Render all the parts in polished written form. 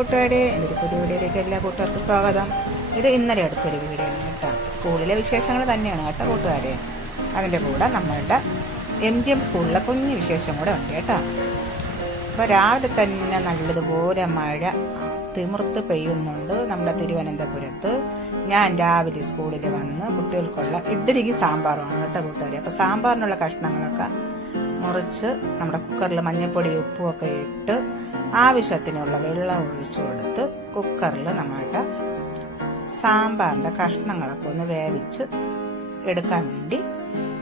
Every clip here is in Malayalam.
കൂട്ടുകാരെ, എൻ്റെ ഒരു പുതിയ വീഡിയോയിലേക്ക് എല്ലാ കൂട്ടുകാർക്കും സ്വാഗതം. ഇത് ഇന്നലെ അടുത്തൊരു വീഡിയോ ആണ് കേട്ടോ. സ്കൂളിലെ വിശേഷങ്ങൾ തന്നെയാണ് കേട്ടോ കൂട്ടുകാരെ. അതിൻ്റെ കൂടെ നമ്മളുടെ MGM സ്കൂളിലെ കുഞ്ഞു വിശേഷം കൂടെ ഉണ്ട് കേട്ടോ. അപ്പോൾ രാവിലെ തന്നെ നല്ലതുപോലെ മഴ തിമിർത്ത് പെയ്യുന്നുണ്ട് നമ്മുടെ തിരുവനന്തപുരത്ത്. ഞാൻ രാവിലെ സ്കൂളിൽ വന്ന് കുട്ടികൾക്കുള്ള ഇഡ്ഡലിക്ക് സാമ്പാറുമാണ് കേട്ടോ കൂട്ടുകാരെ. അപ്പോൾ സാമ്പാറിനുള്ള കഷ്ണങ്ങളൊക്കെ മുറിച്ച് നമ്മുടെ കുക്കറിൽ മഞ്ഞൾപ്പൊടി ഉപ്പുമൊക്കെ ഇട്ട് ആവശ്യത്തിനുള്ള വെള്ളം ഒഴിച്ചു കൊടുത്ത് കുക്കറിൽ നമ്മളുടെ സാമ്പാറിൻ്റെ കഷ്ണങ്ങളൊക്കെ ഒന്ന് വേവിച്ച് എടുക്കാൻ വേണ്ടി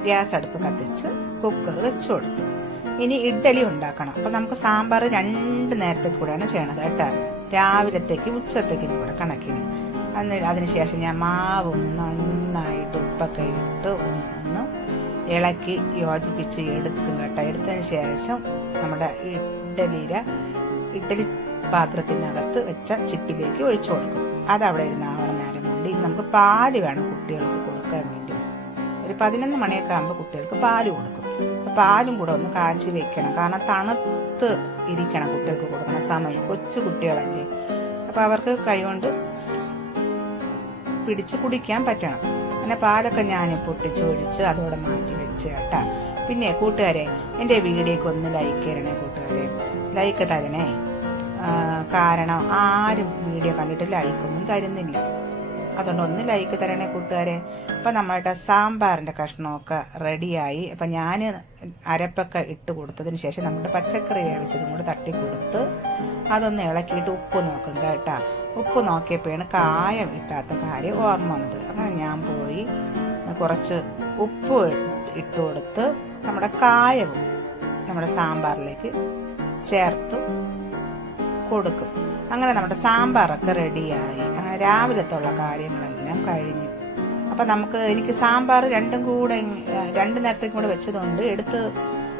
ഗ്യാസ് അടുപ്പ് കത്തിച്ച് കുക്കർ വെച്ചു കൊടുത്തു. ഇനി ഇഡ്ഡലി ഉണ്ടാക്കണം. അപ്പം നമുക്ക് സാമ്പാർ 2 നേരത്തേക്ക് കൂടെയാണ് ചെയ്യണത് കേട്ടോ. രാവിലത്തേക്കും ഉച്ചത്തേക്കും കൂടെ കണക്കിന്. അതിനുശേഷം ഞാൻ മാവ് നന്നായിട്ട് ഉപ്പൊക്കെ ഇട്ട് ഒന്ന് ഇളക്കി യോജിപ്പിച്ച് എടുക്കും കേട്ടോ. എടുത്തതിന് ശേഷം നമ്മുടെ ഇഡ്ഡലി പാത്രത്തിനകത്ത് വെച്ച ചിപ്പിലേക്ക് ഒഴിച്ചു കൊടുക്കും. അതവിടെ ഇരുന്നാവണ നേരം കൊണ്ട് ഇനി നമുക്ക് പാല് വേണം കുട്ടികൾക്ക് കൊടുക്കാൻ വേണ്ടി. ഒരു 11 മണിയൊക്കെ ആകുമ്പോൾ കുട്ടികൾക്ക് പാല് കൊടുക്കും. പാലും കൂടെ ഒന്ന് കാച്ചി വെക്കണം, കാരണം തണുത്ത് ഇരിക്കണം കുട്ടികൾക്ക് കൊടുക്കുന്ന സമയം. കൊച്ചു കുട്ടികളല്ലേ, അപ്പൊ അവർക്ക് കൈകൊണ്ട് പിടിച്ച് കുടിക്കാൻ പറ്റണം. അങ്ങനെ പാലൊക്കെ ഞാൻ പൊട്ടിച്ച് ഒഴിച്ച് അതോടെ മാറ്റി വെച്ച് കേട്ടാ. പിന്നെ കൂട്ടുകാരെ, എൻ്റെ വീഡിയോക്ക് ഒന്ന് ലൈക്ക് തരണേ കൂട്ടുകാരെ, ലൈക്ക് തരണേ. കാരണം ആരും വീഡിയോ കണ്ടിട്ട് ലൈക്കൊന്നും തരുന്നില്ല. അതുകൊണ്ട് ഒന്ന് ലൈക്ക് തരണേ കൂട്ടുകാരെ. അപ്പം നമ്മളുടെ സാമ്പാറിൻ്റെ കഷ്ണമൊക്കെ റെഡിയായി. അപ്പം ഞാൻ അരപ്പൊക്കെ ഇട്ട് കൊടുത്തതിന് ശേഷം നമ്മുടെ പച്ചക്കറി വേവിച്ചതും കൂടെ തട്ടിക്കൊടുത്ത് അതൊന്ന് ഇളക്കിയിട്ട് ഉപ്പ് നോക്കും കേട്ടാ. ഉപ്പ് നോക്കിയപ്പോഴാണ് കായം ഇട്ടാത്ത കാര്യം ഓർമ്മ വന്നത്. അങ്ങനെ ഞാൻ പോയി കുറച്ച് ഉപ്പ് ഇട്ട് കൊടുത്ത് നമ്മുടെ കായവും നമ്മുടെ സാമ്പാറിലേക്ക് ചേർത്ത് കൊടുക്കും. അങ്ങനെ നമ്മുടെ സാമ്പാറൊക്കെ റെഡിയായി. അങ്ങനെ രാവിലത്തുള്ള കാര്യങ്ങളെല്ലാം കഴിഞ്ഞു. അപ്പം എനിക്ക് സാമ്പാർ 2 നേരത്തേക്കും കൂടെ വെച്ചതുകൊണ്ട് എടുത്ത്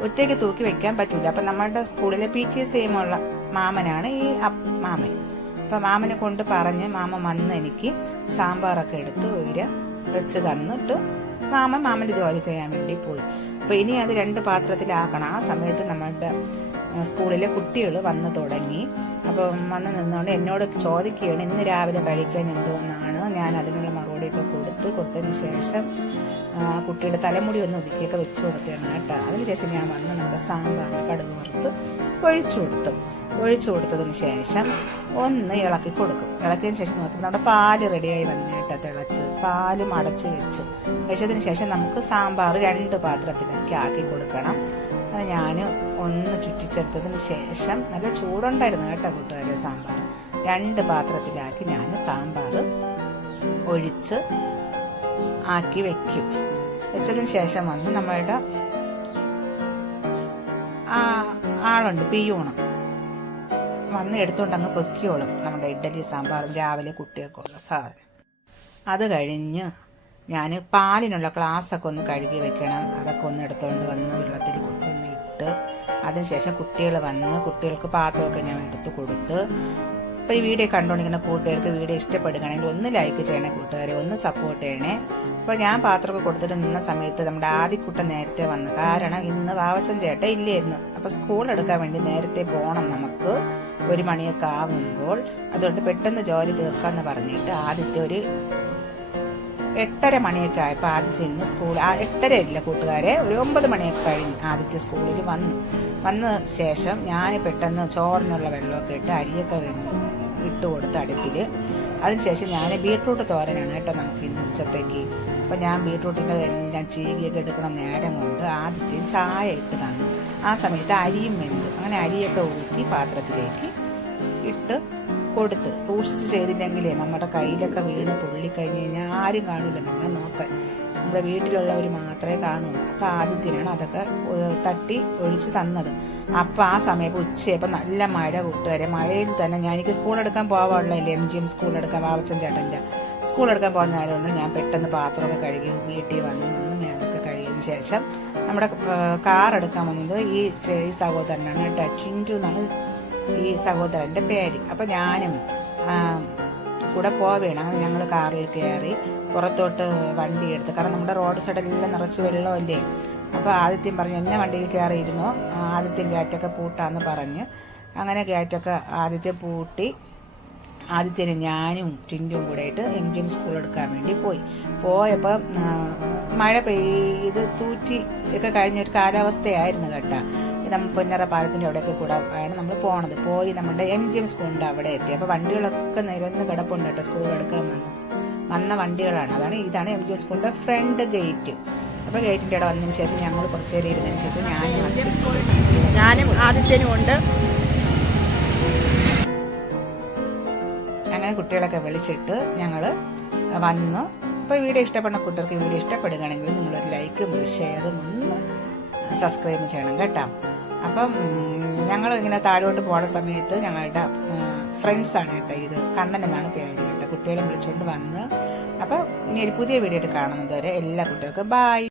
ഒറ്റയ്ക്ക് തൂക്കി വെക്കാൻ പറ്റൂല. അപ്പം നമ്മളുടെ സ്കൂളിലെ PTA ചെയ്യുമുള്ള മാമനാണ് ഈ മാമൻ. അപ്പം മാമനെ കൊണ്ട് പറഞ്ഞ് മാമ വന്ന് എനിക്ക് സാമ്പാറൊക്കെ എടുത്ത് വെച്ച് തന്നിട്ട് മാമൻ്റെ ജോലി ചെയ്യാൻ വേണ്ടി പോയി. അപ്പോൾ ഇനി അത് 2 പാത്രത്തിലാക്കണം. ആ സമയത്ത് നമ്മളുടെ സ്കൂളിലെ കുട്ടികൾ വന്ന് തുടങ്ങി. അപ്പം വന്ന് നിന്നുകൊണ്ട് എന്നോട് ചോദിക്കുകയാണ് ഇന്ന് രാവിലെ കഴിക്കാൻ എന്തോന്നാണ്. ഞാൻ അതിനുള്ള മറുപടിയൊക്കെ കൊടുത്തതിന് ശേഷം കുട്ടിയുടെ തലമുടി ഒന്ന് ഒതുക്കിയൊക്കെ വെച്ച് കൊടുത്തതാണ് കേട്ടോ. അതിനുശേഷം ഞാൻ വന്ന് നമ്മുടെ സാമ്പാറിന് കടുക് വറുത്ത് ഒഴിച്ചു കൊടുത്തതിന് ശേഷം ഒന്ന് ഇളക്കി കൊടുക്കും. ഇളക്കിയതിന് ശേഷം നോക്കുമ്പോൾ നമ്മുടെ പാല് റെഡിയായി വന്നിട്ട് തിളച്ച് പാലും അടച്ച് വെച്ചതിന് ശേഷം നമുക്ക് സാമ്പാർ 2 പാത്രത്തിലേക്ക് ആക്കി കൊടുക്കണം. അത് ഞാൻ ഒന്ന് ചുറ്റിച്ചെടുത്തതിന് ശേഷം നല്ല ചൂടുണ്ടായിരുന്നു കേട്ടോ കൂട്ടുകാരെ. സാമ്പാർ 2 പാത്രത്തിലാക്കി ഞാൻ സാമ്പാർ ഒഴിച്ച് ആക്കി വെച്ചതിന് ശേഷം വന്ന് നമ്മളുടെ ആളുണ്ട് പിയൂണ് വന്ന് എടുത്തുകൊണ്ട് അങ്ങ് പൊക്കിയോളും നമ്മുടെ ഇഡ്ഡലി സാമ്പാറും രാവിലെ കുട്ടികൾക്കുള്ള സാധനം. അത് കഴിഞ്ഞ് ഞാൻ പാലിനുള്ള ഗ്ലാസ്സൊക്കെ ഒന്ന് കഴുകി വെക്കണം. അതൊക്കെ ഒന്ന് എടുത്തുകൊണ്ട് വന്ന് വെള്ളത്തിൽ കൊണ്ടുവന്ന് ഇട്ട് അതിനുശേഷം കുട്ടികൾക്ക് പാത്രമൊക്കെ ഞാൻ എടുത്ത് കൊടുത്ത്. അപ്പോൾ ഈ വീഡിയോ കണ്ടുകൊണ്ടിരിക്കുന്ന കൂട്ടുകാർക്ക് വീഡിയോ ഇഷ്ടപ്പെടുകയാണെങ്കിൽ ഒന്ന് ലൈക്ക് ചെയ്യണേ കൂട്ടുകാരെ, ഒന്ന് സപ്പോർട്ട് ചെയ്യണേ. അപ്പോൾ ഞാൻ പാത്രമൊക്കെ കൊടുത്തിട്ട് നിന്ന സമയത്ത് നമ്മുടെ ആദിക്കുട്ടൻ നേരത്തെ വന്നു. കാരണം ഇന്ന് വാവച്ചൻ ചേട്ടൻ ഇല്ലായിരുന്നു. അപ്പോൾ സ്കൂൾ എടുക്കാൻ വേണ്ടി നേരത്തെ പോകണം നമുക്ക് 1 മണിയൊക്കെ ആകുമ്പോൾ. അതുകൊണ്ട് പെട്ടെന്ന് ജോലി തീർക്കാമെന്ന് പറഞ്ഞിട്ട് ആദ്യത്തെ ഒരു 8:30 മണിയൊക്കെ ആയപ്പോൾ ആദ്യത്തെ ഇന്ന് സ്കൂൾ 8:30 ഇല്ല കൂട്ടുകാരെ, ഒരു 9 മണിയൊക്കെ കഴിഞ്ഞ് ആദ്യത്തെ സ്കൂളിൽ വന്ന ശേഷം ഞാൻ പെട്ടെന്ന് ചോറിനുള്ള വെള്ളമൊക്കെ ഇട്ട് അരിയൊക്കെ ഇട്ട് കൊടുത്ത് അടുപ്പിൽ. അതിനുശേഷം ഞാൻ ബീട്രൂട്ട് തോരനാണ് കേട്ടോ നമുക്ക് ഇന്ന് ഉച്ചത്തേക്ക്. അപ്പോൾ ഞാൻ ബീട്രൂട്ടിൻ്റെ എല്ലാം ചീകിയൊക്കെ എടുക്കുന്ന നേരം കൊണ്ട് ആദ്യത്തെ ചായ ഇട്ട് തന്നു. ആ സമയത്ത് അരിയും വെന്ത്. അങ്ങനെ അരിയൊക്കെ ഊറ്റി പാത്രത്തിലേക്ക് ഇട്ട് കൊടുത്ത് സൂക്ഷിച്ച് ചെയ്തില്ലെങ്കിലേ നമ്മുടെ കയ്യിലൊക്കെ വീണ് പൊള്ളിക്കഴിഞ്ഞ് കഴിഞ്ഞാൽ ആരും കാണില്ല നമ്മളെ നോക്കാൻ. നമ്മുടെ വീട്ടിലുള്ളവർ മാത്രമേ കാണുള്ളൂ. അപ്പോൾ ആദ്യത്തിനാണ് അതൊക്കെ തട്ടി ഒഴിച്ച് തന്നത്. അപ്പോൾ ആ സമയത്ത് ഉച്ചയപ്പോൾ നല്ല മഴ കൂട്ടുകാരെ. മഴയിൽ തന്നെ എനിക്ക് സ്കൂളെടുക്കാൻ പോകാനുള്ളതല്ലേ, MGM സ്കൂളെടുക്കാൻ വാവച്ചൻ ചേട്ടൻ്റെ സ്കൂളെടുക്കാൻ പോകുന്ന നേരമുണ്ട്. ഞാൻ പെട്ടെന്ന് പാത്രമൊക്കെ കഴുകി വീട്ടിൽ വന്ന് മേലൊക്കെ കഴുകിയതിന് ശേഷം നമ്മുടെ കാർ എടുക്കാൻ വന്നത് ഈ സഹോദരനാണ് കേട്ടോ. ചിൻറ്റു എന്നാണ് ഈ സഹോദരൻ്റെ പേര്. അപ്പം ഞാനും കൂടെ പോവേണം. അങ്ങനെ ഞങ്ങൾ കാറിൽ കയറി പുറത്തോട്ട് വണ്ടി എടുത്ത്. കാരണം നമ്മുടെ റോഡ് സൈഡെല്ലാം നിറച്ച് വെള്ളമല്ലേ. അപ്പോൾ ആദിത്യം പറഞ്ഞു എന്നെ വണ്ടിയിൽ കയറിയിരുന്നു, ആദിത്യം ഗേറ്റൊക്കെ പൂട്ടാന്ന് പറഞ്ഞ്. അങ്ങനെ ഗേറ്റൊക്കെ ആദിത്യം പൂട്ടി ആദ്യത്തേന് ഞാനും ടിൻറ്റും കൂടെ ആയിട്ട് എം സ്കൂൾ എടുക്കാൻ വേണ്ടി പോയപ്പോൾ മഴ പെയ്ത് തൂറ്റി ഒക്കെ കഴിഞ്ഞൊരു കാലാവസ്ഥയായിരുന്നു കേട്ടോ. നമ്മൾ പൊന്നറ പാലത്തിൻ്റെ അവിടെയൊക്കെ കൂടെ ആണ് നമ്മൾ പോയി നമ്മുടെ എം സ്കൂളിൻ്റെ അവിടെ എത്തി. അപ്പോൾ വണ്ടികളൊക്കെ നിരന്ന് കിടപ്പുണ്ട് കേട്ടോ. സ്കൂൾ എടുക്കാൻ വന്ന വണ്ടികളാണ്. ഇതാണ് എം സ്കൂളിൻ്റെ ഫ്രണ്ട് ഗേറ്റ്. അപ്പോൾ ഗേറ്റിൻ്റെ അവിടെ വന്നതിന് ശേഷം ഞങ്ങൾ കുറച്ച് നേരം ഇരുന്നതിന് ശേഷം ഞാനും ആദ്യത്തേനും ഉണ്ട്. അങ്ങനെ കുട്ടികളൊക്കെ വിളിച്ചിട്ട് ഞങ്ങൾ വന്നു. അപ്പോൾ വീഡിയോ ഇഷ്ടപ്പെടുന്ന കുട്ടികൾക്ക് വീഡിയോ ഇഷ്ടപ്പെടുകയാണെങ്കിൽ നിങ്ങളൊരു ലൈക്കും ഷെയറും ഒന്ന് സബ്സ്ക്രൈബ് ചെയ്യണം കേട്ടോ. അപ്പം ഞങ്ങൾ ഇങ്ങനെ താഴോട്ട് പോകുന്ന സമയത്ത് ഞങ്ങളുടെ ഫ്രണ്ട്സാണ് കേട്ടോ. ഇത് കണ്ണൻ എന്നാണ് പേര് കേട്ടോ. കുട്ടികളെ വിളിച്ചുകൊണ്ട് വന്ന്. അപ്പോൾ ഇനി ഒരു പുതിയ വീഡിയോ ആയിട്ട് കാണുന്നത് വരെ എല്ലാ കുട്ടികൾക്കും ബൈ.